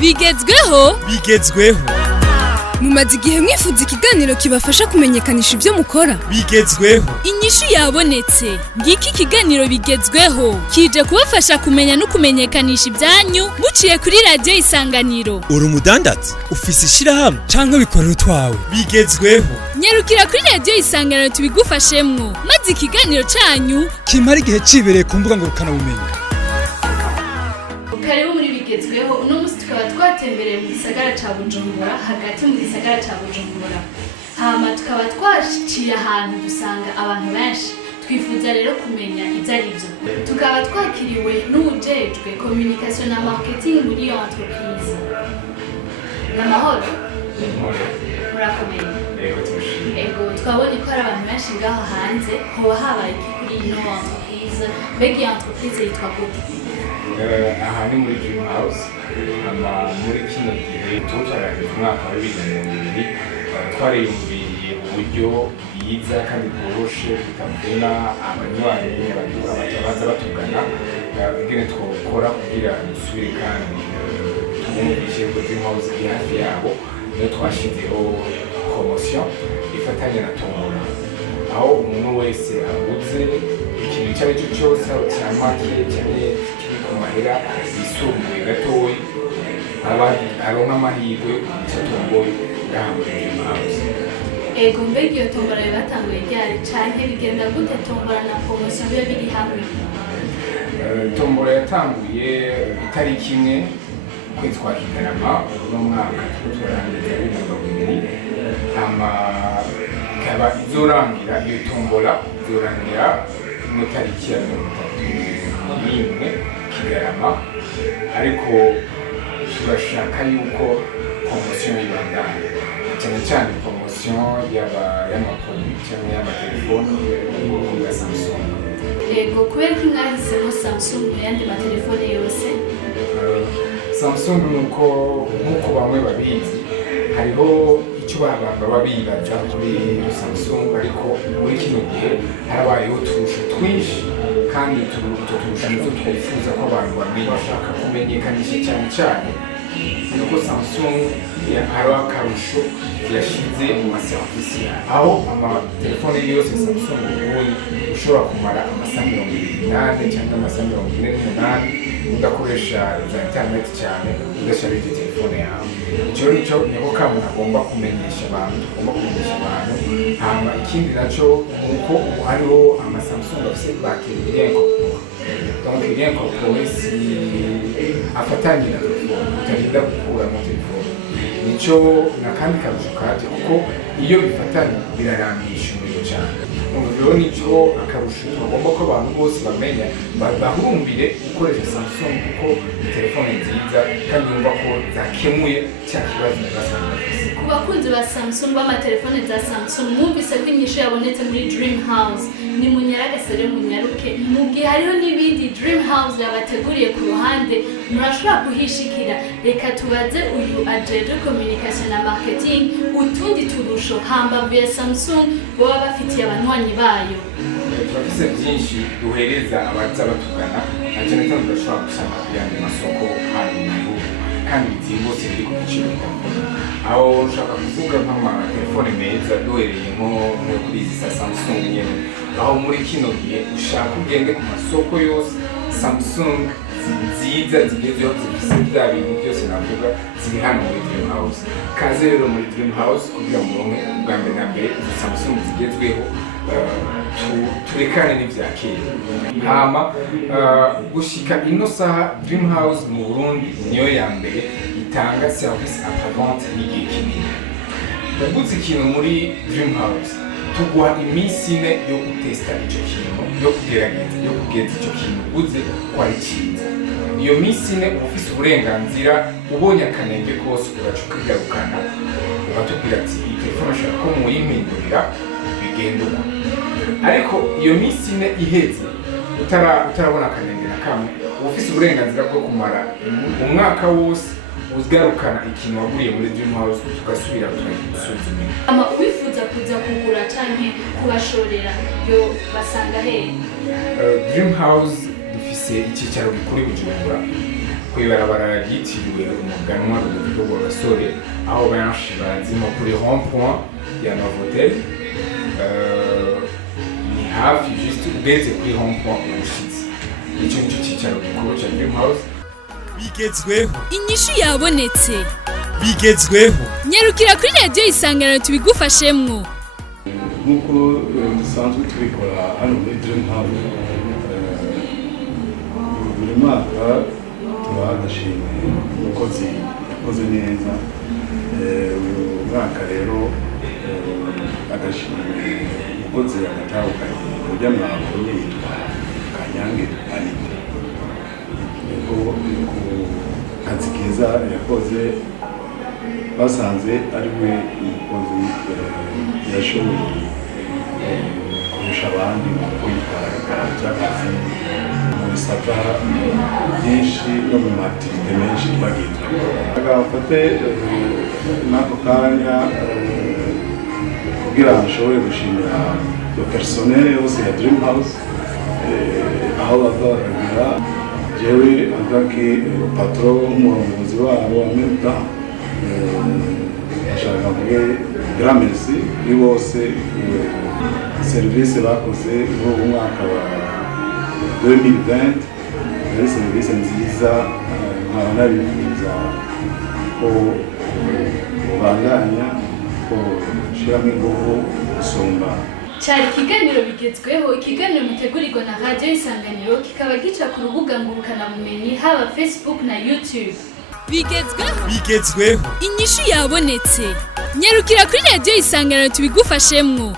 bigezweho mumaze igihe mwifuza ikiganiro kibafasha kumenyekanisha ibyo mukora bigezweho inyishu yabonetse ngiki ikiganiro bigezweho kije kubafasha kumenya no kumenyekanisha ibyanyu muciye kuri radio Isanganiro. uri umudandaza ufise ishirahamwe canke bikorera utwawe bigezweho nyarukira kuri radio Isanganiro tubigufashemwo maze ikiganiro canyu kimara igihe cibereye ku mbuga ngurukana bumenyi. Karibu muri bigezweho uno musi tukaba twatembereye mu gisagara ca Bujumbura hagati mu gisagara ca Bujumbura hama tukaba twaciye ahantu dusanga abantu benshi twifuza rero kumenya ivyo arivyo tukaba twakiriwe n'ujejwe communication na marketing muri iyo entreprise n'amahoro murakomeye ego twabonye ko hari abantu benshi ngaho hanze hoba habaye iki kuri ino entreprise mbega iyo entreprise yitwa gute? aha ni muri Dream House muri kino gihe tutarangije umwaka wa 2020 twariyumviriye uburyo bwiza kandi bworoshe butavuna abanywanyi baza batugana ingene twokora kugira dusubire kandi tubumvishe ko Dream House iri hafi yabo niyo twashizeho promotion ifatanye na tombola aho umuntu wese aguze ikintu icyo ari cyo cyose cya make cyane amahera yisumbuye gatoyi abandi aronka amahirwe y'tombola ngahamwe mu house. Ego mbega iyo tombola batanguye ryari canke bigenda gute tombola na promotion biba biri hamwe? Tombola yatanguye itariki imwe kwezi kwa Kigarama uno mwaka turangiza 2020 hama ikaba izorangira iyo tombola izorangira mu tariki ya 31 Kigarama ariko turashaka yuko promotion y'ibandanye cyane cyane promotion y'amaproduit cyangwa y'amatelefoni ya Samsung. Ego kubera ko mwahisemo Samsung mu yandi matelefone yose? Samsung nuko nkuko bamwe babizi hariho icyo baba bibaza kuri Samsung ariko muri kino gihe harabayeho uturusho twinshi kandi uturusho nizo twifuza ko abantu bashaka kumenyekanisha cyane cyane nuko Samsung hari akarusho yashize mu maserivisi aho amatelefone yose Samsung ubundi ushobora kumara amasaha 28 cyangwa amasaha 48 udakoresha za internet cyane udasharije telefone yawe. Icyo nicyo niho kamwe agomba kumenyesha abantu hama ikindi naco nuko hariho ama Samsung afite batterie yenko donc yenko polisi afatanye na telefone utarinda gukura mu telefone nico nakandi karusho kaje kuko iyo bifatanye birarangisha umuriro cyane rero nico akarusho tugomba ko abantu bose bamenya bahurumbire gukoresha Samsung kuko telefone nziza kandi yumva ko zakemuye cya kibazo n'abasanzwe. Ku bakunzi ba Samsung b'amatelefone za Samsung mwumvise ko inyishu yabonetse muri Dream House ni munyaragasere munyaruke mu gihe hariho n'ibindi Dream House yabateguriye ku ruhande murashobora kuhishikira reka tubaze uyu ajejwe communication na marketing utundi turusho hambavu ya Samsung baba bafitiye abanywanyi bayo. Turafise byinshi duhereza abaza batugana na cyane cyane tudashobora gusanga kuyandi masoko hano kandi bizimbutse biri ku giciro gitoya aho ushaka kuvuga nk'amatelefone meza duhereye nko kuri izi za Samsung nyene aho muri kino gihe ushaka ugende ku masoko yose Samsung nziza zigezweho zifise bya bintu byose navuga ziri hano muri Dream House. Kaze rero muri Dream House kugira ngo muronke ubwa mbere na mbere Samsung zigezweho turekane n'ivyakera hama gushika ino saha Dream House mu Burundi niyo ya mbere itanga service après-vente y'igihe kinini. Uguze ikintu muri Dream House tuguha iminsi ine yo gutesta icyo kintu yo kugerageza yo kugeza icyo kintu uguze kwari cyiza. Iyo minsi ine ufise uburenganzira ubonye akanenge kose uraca ukigarukana ugatubwira ati iyi telefone ashaka ko muyimpindurira bigenda uko ariko iyo minsi ine iheze utarabona akanenge na kamwe ufise uburenganzira bwo kumara umwaka wose uzigarukana ikintu waguriye muri Dream House tugasubira tukagusuzumira. Wifuza kuza kugura canke kubashorera yo basanga hehe? Dream House dufise icyicaro gikuru Bujumbura kw'ibarabara ryitiriwe umuganwa Rudoviko Rwagasore aho benshi bazi nko kuri rond-point ya Novotel ni hafi juste ugeze kuri rond-point ubushitsi icyo nicyo cyicaro gikuru cya Dream House. Bigezweho, inyishu yabonetse. bigezweho, Nyarukira kuri radio Isanganiro tubigufashemwo. Nk'uko dusanzwe tubikora hano muri Dream House, buri mwaka tubaha agashimwe umukozi yakoze neza. Uyu mwaka rero agashimwe umukozi agatahukanye kurya mwabonye yitwa Kanyange Anita. Ku kazi keza yakoze basanze ari we umukozi yashoboye kurusha abandi mu kwitwara by'akazi mu bisata byinshi no mu maaktivite menshi twagiye agafate n'ako kanya kugira ngo ashobore gushimira le personnel yose ya Dream House aho bazagira jewe antaki patron nk'umurongozi wabo wa Milta ashaka kuvuga grand merci kuri bose service bakoze mu mwaka wa 2020 ari service nziza nkaba nabifuza ko ubandanya ko shiramo ingufu gusumba. Cyari ikiganiro bigezweho, ikiganiro mutegurirwa na Radio Isanganiro kikaba gica ku rubuga ngurukanabumenyi haba Facebook na YouTube. bigezweho, Inyishu yabonetse. Nyarukira kuri radio Isanganiro tubigufashemwo.